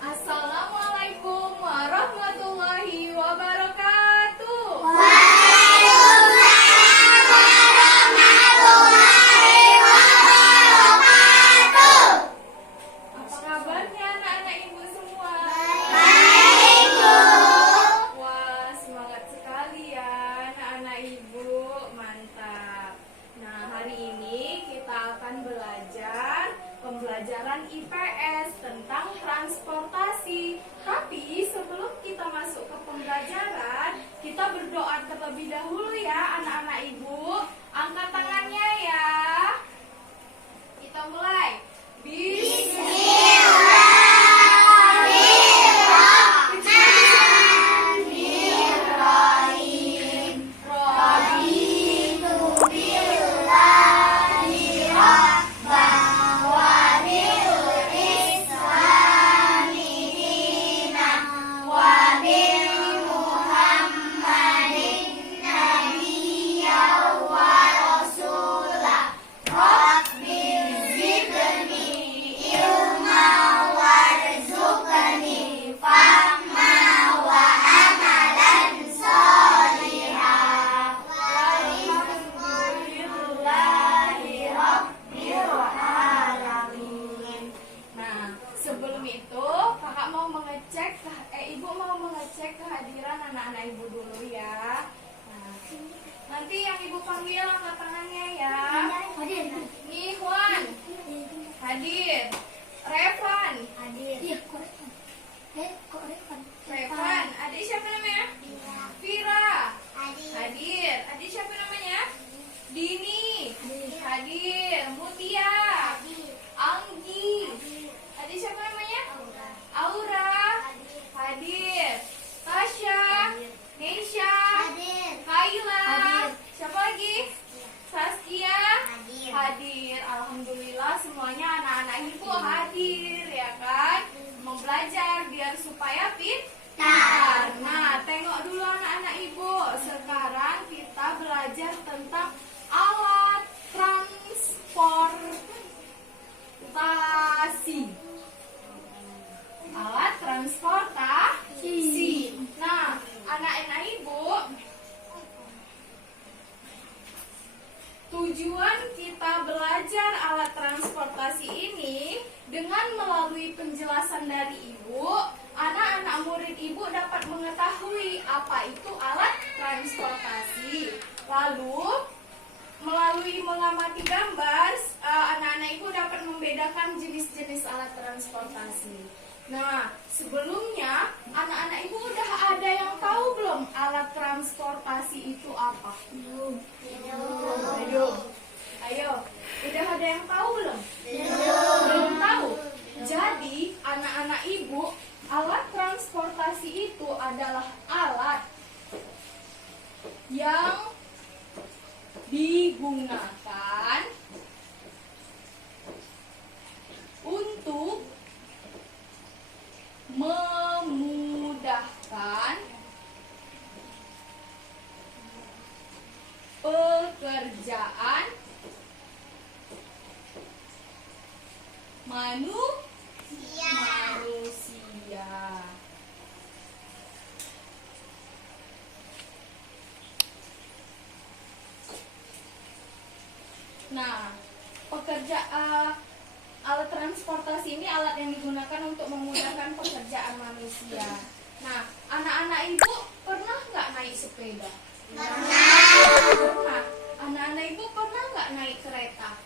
Assalamualaikum warahmatullahi wabarakatuh. Waalaikumsalam warahmatullahi wabarakatuh. Apa kabarnya anak-anak ibu semua? Baik, Bu. Wah, semangat sekali ya anak-anak ibu, mantap. Nah, hari ini kita akan belajar pembelajaran IPS tentang transportasi. Tapi sebelum kita masuk ke pembelajaran, kita berdoa terlebih dahulu ya anak-anak ibu. Angkat tangannya ya. Kita mulai. Bismillahirrahmanirrahim. Raditu billahi rabban wa bil islami dinan wa bil Muhammadin nabiyyan wa rasulah. Rabbi zidni ilma warzuqni fahma wa amalan sholihan. Walhamdulillahi rabbil alamin. Nah, sebelum itu kakak mau mengecek, ibu mau mengecek kehadiran anak-anak ibu dulu ya. Nah, nanti yang ibu panggil angkat tangannya ya. Nih Juan, hadir. Revan, Revan. Adik siapa namanya? Vira, hadir. Adik siapa namanya? Dini, hadir. Mutia, Anggi. Adik siapa namanya? Aura, hadir. Tasya, Nesha, Kaila, siapa lagi? Saskia, hadir. Alhamdulillah semuanya anak-anak ibu hadir ya kan? Mau belajar biar supaya pintar. Nah, tengok dulu anak-anak ibu. Sekarang kita belajar tentang alat transportasi. Alat transportasi. Nah, anak-anak ibu, tujuan kita belajar alat transportasi ini dengan melalui penjelasan dari ibu, anak-anak murid ibu dapat mengetahui apa itu alat transportasi. Lalu, melalui mengamati gambar, anak-anak ibu dapat membedakan jenis-jenis alat transportasi. Nah, sebelumnya anak-anak ibu udah ada yang tahu belum alat transportasi itu apa? Belum. Ayo, udah ada yang tahu belum? Belum tahu. Jadi, anak-anak ibu, alat transportasi itu adalah alat yang digunakan untuk memudahkan pekerjaan manusia. Nah, alat transportasi ini alat yang digunakan untuk memudahkan pekerjaan manusia. Nah, anak-anak ibu pernah nggak naik sepeda? Pernah. Anak-anak ibu pernah nggak naik kereta?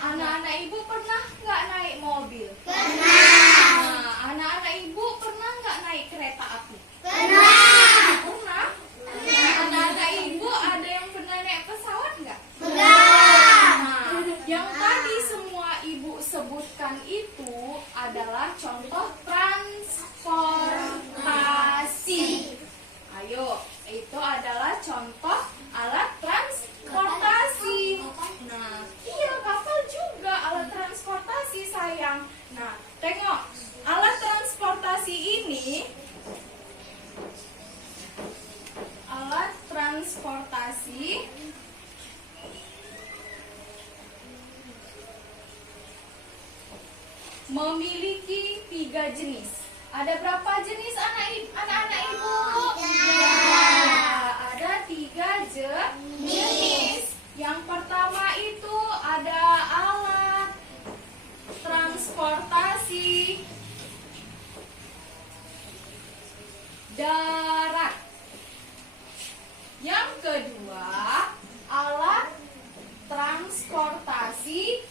Anak-anak ibu pernah nggak naik mobil? Nah, anak-anak ibu pernah nggak naik kereta api? Pernah. Anak-anak ibu ada yang pernah naik pesawat nggak? Nah, yang tadi semua ibu sebutkan itu adalah contoh transportasi. Ayo, itu adalah contoh alat transportasi. Nah, iya, kapal juga alat transportasi sayang. Nah, memiliki 3 jenis. Ada berapa jenis anak-anak ibu? Ada 3 jenis. Yang pertama itu ada alat transportasi darat. Yang kedua, alat transportasi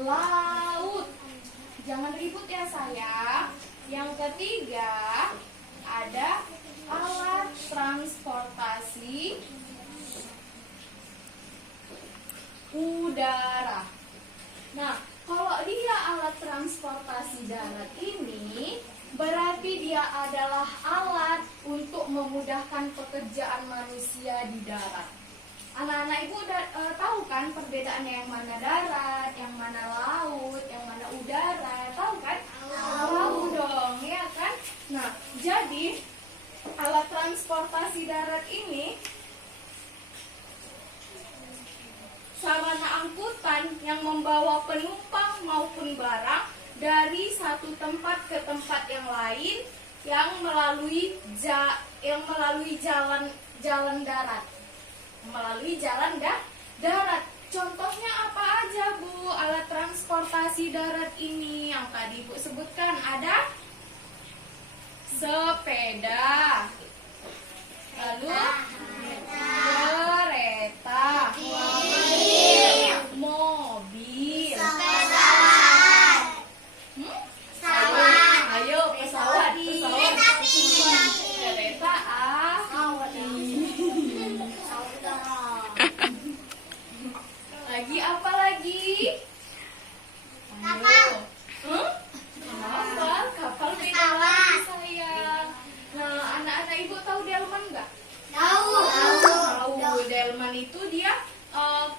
laut. Jangan ribut ya sayang. Yang ketiga, ada alat transportasi udara. Nah, kalau dia alat transportasi darat ini berarti dia adalah alat untuk memudahkan pekerjaan manusia di darat. Anak-anak ibu udah tahu kan perbedaannya, yang mana darat, yang mana laut, yang mana udara, tahu kan? Tahu dong, ya kan? Nah, jadi alat transportasi darat ini sarana angkutan yang membawa penumpang maupun barang dari satu tempat ke tempat yang lain yang melalui jalan darat. Melalui jalan darat. Contohnya apa aja, Bu? Alat transportasi darat ini yang tadi Bu sebutkan ada sepeda, lalu kereta, mobil, ayo pesawat, kereta lagi apa lagi? Kapal beda lagi sayang. Nah, anak-anak ibu tahu delman nggak? Tahu. Delman itu dia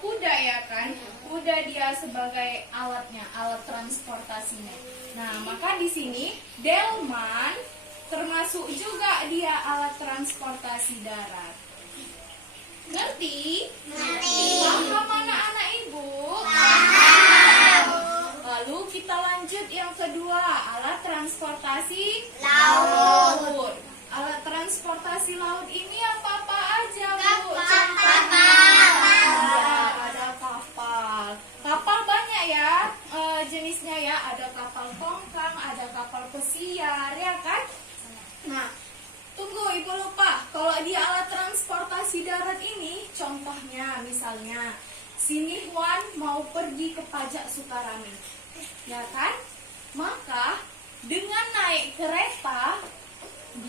kuda ya kan? Kuda dia sebagai alatnya, alat transportasinya. Nah, maka di sini delman termasuk juga dia alat transportasi darat. Ngerti? Paham anak-anak ibu? Lalu kita lanjut yang kedua, alat transportasi laut. Alat transportasi laut ini apa-apa aja, Bu? Ada kapal. Kapal banyak ya jenisnya ya. Ada kapal tongkang, ada kapal pesiar, ya kan? Nah, tunggu, ibu lupa. Kalau dia alat transportasi darat ini, contohnya misalnya si Nihwan mau pergi ke Pajak Sukarame, ya kan? Maka dengan naik kereta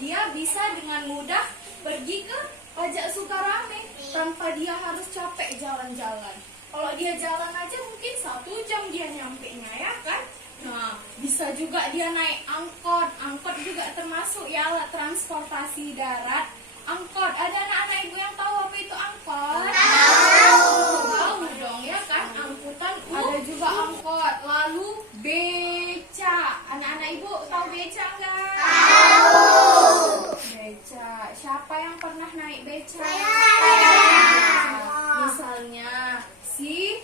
dia bisa dengan mudah pergi ke Pajak Sukarame tanpa dia harus capek jalan-jalan. Kalau dia jalan aja mungkin 1 jam dia nyampenya, ya kan? Nah, bisa juga dia naik angkot. Angkot juga termasuk ya alat transportasi darat. Angkot, ada anak-anak ibu yang tahu apa itu angkot? Tahu dong ya kan? Angkutan ada juga angkot. Lalu beca. Anak-anak ibu tahu beca nggak? Tahu. Beca. Siapa yang pernah naik beca? Misalnya si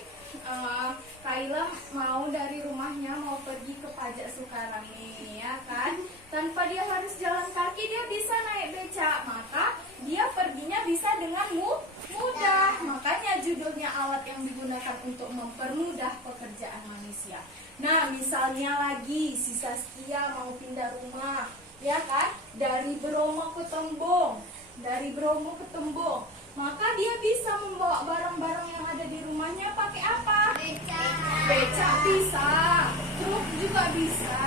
Kaila mau dari rumahnya mau pergi ke Pajak Sukarame, ya kan? Tanpa dia harus jalan kaki, dia bisa naik beca. Maka dia perginya bisa dengan mudah. Makanya judulnya alat yang digunakan untuk mempermudah pekerjaan manusia. Nah, misalnya lagi si Saskia mau pindah rumah, ya kan? Dari Bromo ke Tembong. Maka dia bisa membawa barang-barang yang ada di rumahnya pakai apa? Beca bisa, truk juga bisa,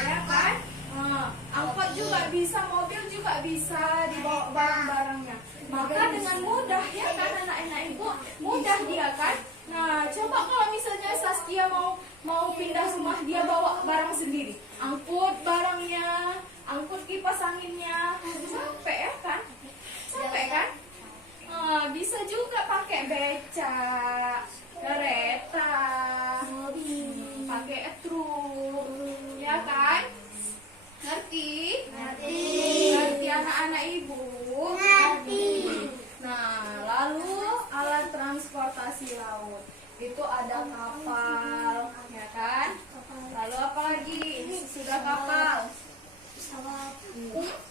ya kan? Angkot juga bisa, mobil juga bisa dibawa barang-barangnya. Maka dengan mudah, ya kan anak-anak ibu, mudah dia kan? Nah, coba kalau misalnya Saskia mau pindah rumah, dia bawa barang sendiri, angkut barangnya, angkut kipas anginnya, capek ya kan? Capek kan? Bisa juga pakai beca, kereta, pakai truk, ya kan? Ngerti? Ngerti anak-anak ibu? Ngerti. Nah, lalu alat transportasi laut. itu ada kapal, ya kan? Lalu apa lagi? Sesudah kapal,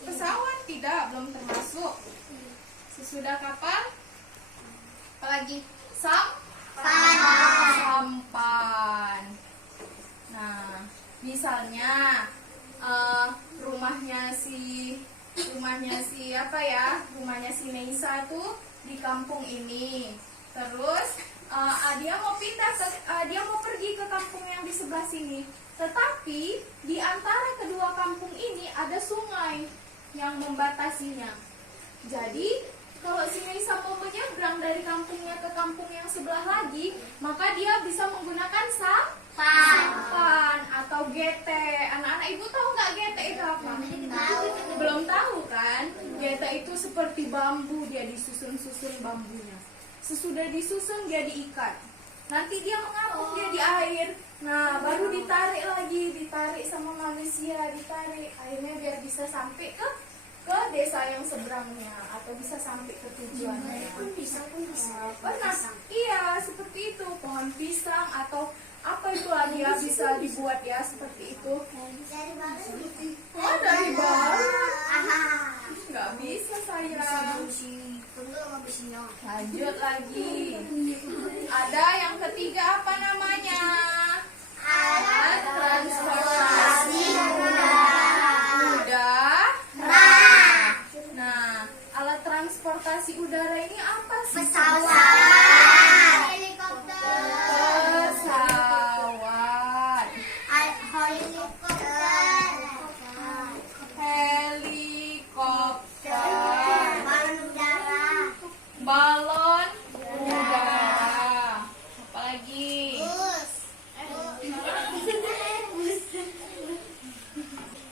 pesawat tidak, belum termasuk. Sesudah kapal, apa lagi? Sampan. Nah, misalnya rumahnya si apa ya? Rumahnya si Neisa tuh di kampung ini. Terus dia mau pindah dia mau pergi ke kampung yang di sebelah sini. Tetapi di antara kedua kampung ini ada sungai yang membatasinya. Jadi kalau si Neisa mau menyeberang dari kampungnya ke kampung yang sebelah lagi, maka dia bisa menggunakan sampan atau gete. Anak-anak ibu tahu nggak gete itu apa? Belum tahu kan? Gete itu seperti bambu, dia disusun-susun bambunya. Sesudah disusun dia diikat. Nanti dia mengapung dia di air. Nah, baru ditarik sama manusia, ditarik. Akhirnya biar bisa sampai ke desa yang seberangnya atau bisa sampai ke tujuannya. Pernah? Iya, seperti itu. Pohon pisang atau apa itu lagi ya bisa dibuat ya seperti itu. Oh, dari baru. Nggak bisa saya. Lanjut lagi. Ada yang ketiga apa namanya? Alat transportasi udara. Nah, alat transportasi udara ini apa sih? Pesawat, helikopter, Pesawat, helikopter, balon udara, balon udara. Apa lagi? bus,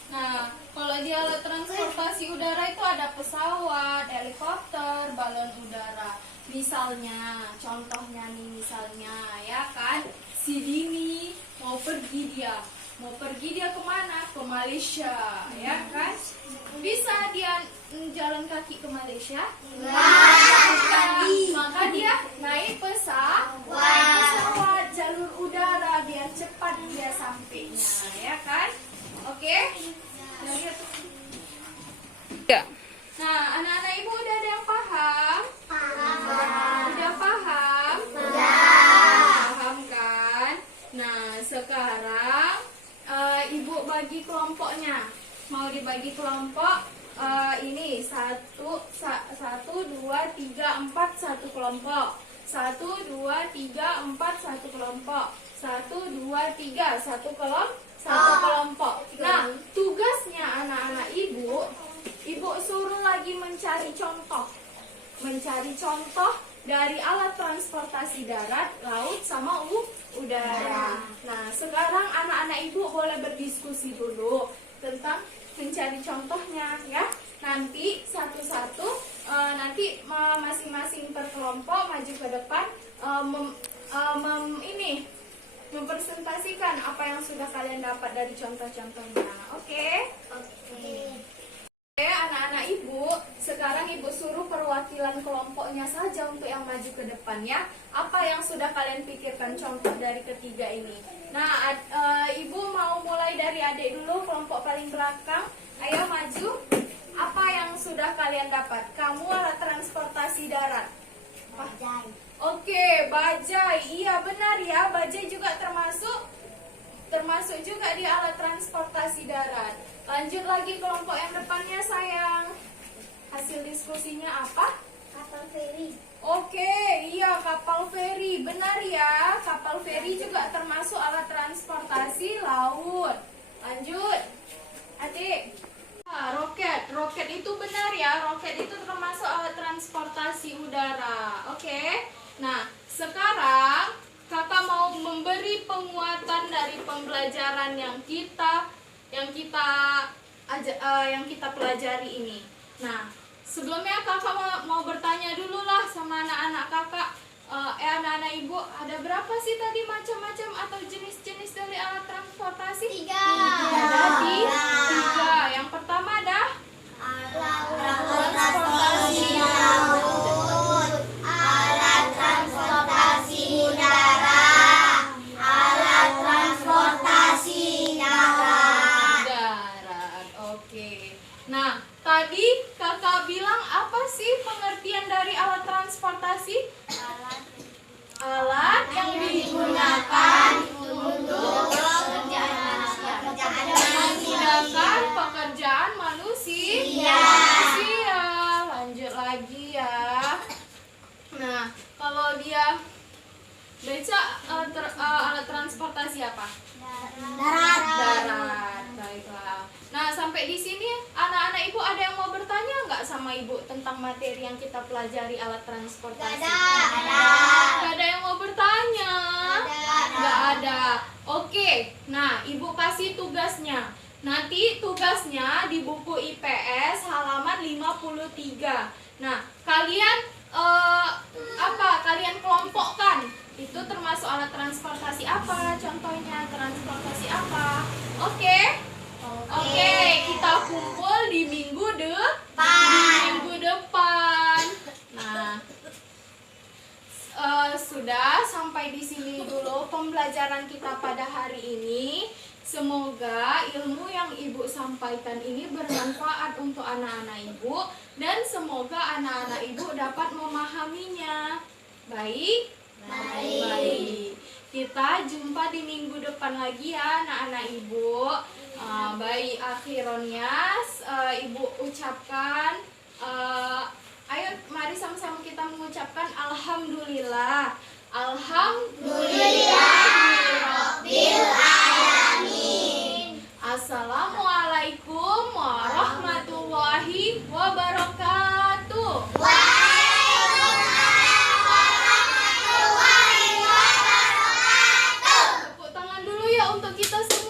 Nah, kalau di alat transportasi udara itu ada pesawat, helikopter, balon udara. Misalnya, contohnya nih misalnya, ya kan, si Dini mau pergi dia kemana? Ke Malaysia, ya kan? Bisa dia jalan kaki ke Malaysia? Maka dia naik pesawat jalur udara biar cepat dia sampainya, ya kan? Oke? Ya. Nah, anak-anak ibu udah ada yang paham? Udah paham? Paham kan? Nah, sekarang ibu bagi kelompoknya. Mau dibagi kelompok ini 1, 2, 3, 4 satu kelompok. 1, 2, 3, 4 satu kelompok. 1, 2, 3 satu kelompok. Nah, tugasnya anak-anak ibu suruh lagi mencari contoh dari alat transportasi darat, laut, sama udara. Nah, sekarang anak-anak ibu boleh berdiskusi dulu tentang mencari contohnya ya. Nanti satu-satu nanti masing-masing per kelompok maju ke depan mempresentasikan apa yang sudah kalian dapat dari contoh-contohnya. Oke? Oke, anak-anak ibu, sekarang ibu suruh perwakilan kelompoknya saja untuk yang maju ke depan ya. Apa yang sudah kalian pikirkan contoh dari ketiga ini? Nah, ibu mau mulai dari adik dulu, kelompok paling belakang. Ayo maju. Apa yang sudah kalian dapat? Kamu alat transportasi darat. bajai, Oke, bajai. Iya benar ya, bajai juga termasuk juga di alat transportasi darat. Lanjut lagi kelompok yang depannya sayang. Hasil diskusinya apa? kapal feri, Oke, iya kapal feri. Benar ya, kapal feri juga termasuk alat transportasi laut. Lanjut. Adik. Roket itu benar ya, roket itu termasuk alat transportasi udara. Oke. Nah, sekarang kakak mau memberi penguatan dari pembelajaran yang kita pelajari ini. Nah, sebelumnya kakak mau bertanya dulu lah sama anak-anak kakak. Anak-anak ibu, ada berapa sih tadi macam-macam atau jenis-jenis dari alat transportasi? 3. Ada 3. Yang pertama ada Alat transportasi laut, alat transportasi udara, iya. Beca alat transportasi apa? Darat. Darat. Baiklah. Nah, sampai di sini anak-anak ibu ada yang mau bertanya nggak sama ibu tentang materi yang kita pelajari alat transportasi? Nggak ada yang mau bertanya? Nggak ada. Oke. Nah, ibu kasih tugasnya. Nanti tugasnya di buku IPS halaman 53. Nah, kalian kalian kelompokkan itu termasuk alat transportasi apa, contohnya transportasi apa. Oke, kita kumpul di minggu depan. Nah, sudah sampai di sini dulu pembelajaran kita pada hari ini. Semoga ilmu yang ibu sampaikan ini bermanfaat untuk anak-anak ibu dan semoga anak-anak ibu dapat memahaminya. Baik. Kita jumpa di minggu depan lagi ya anak-anak ibu. Baik, akhirannya ibu ucapkan. Ayo mari sama-sama kita mengucapkan alhamdulillah. Alhamdulillahirabbil alamin. Assalamualaikum warahmatullahi wabarakatuh. Waalaikumsalam warahmatullahi wabarakatuh. Tepuk tangan dulu ya untuk kita semua.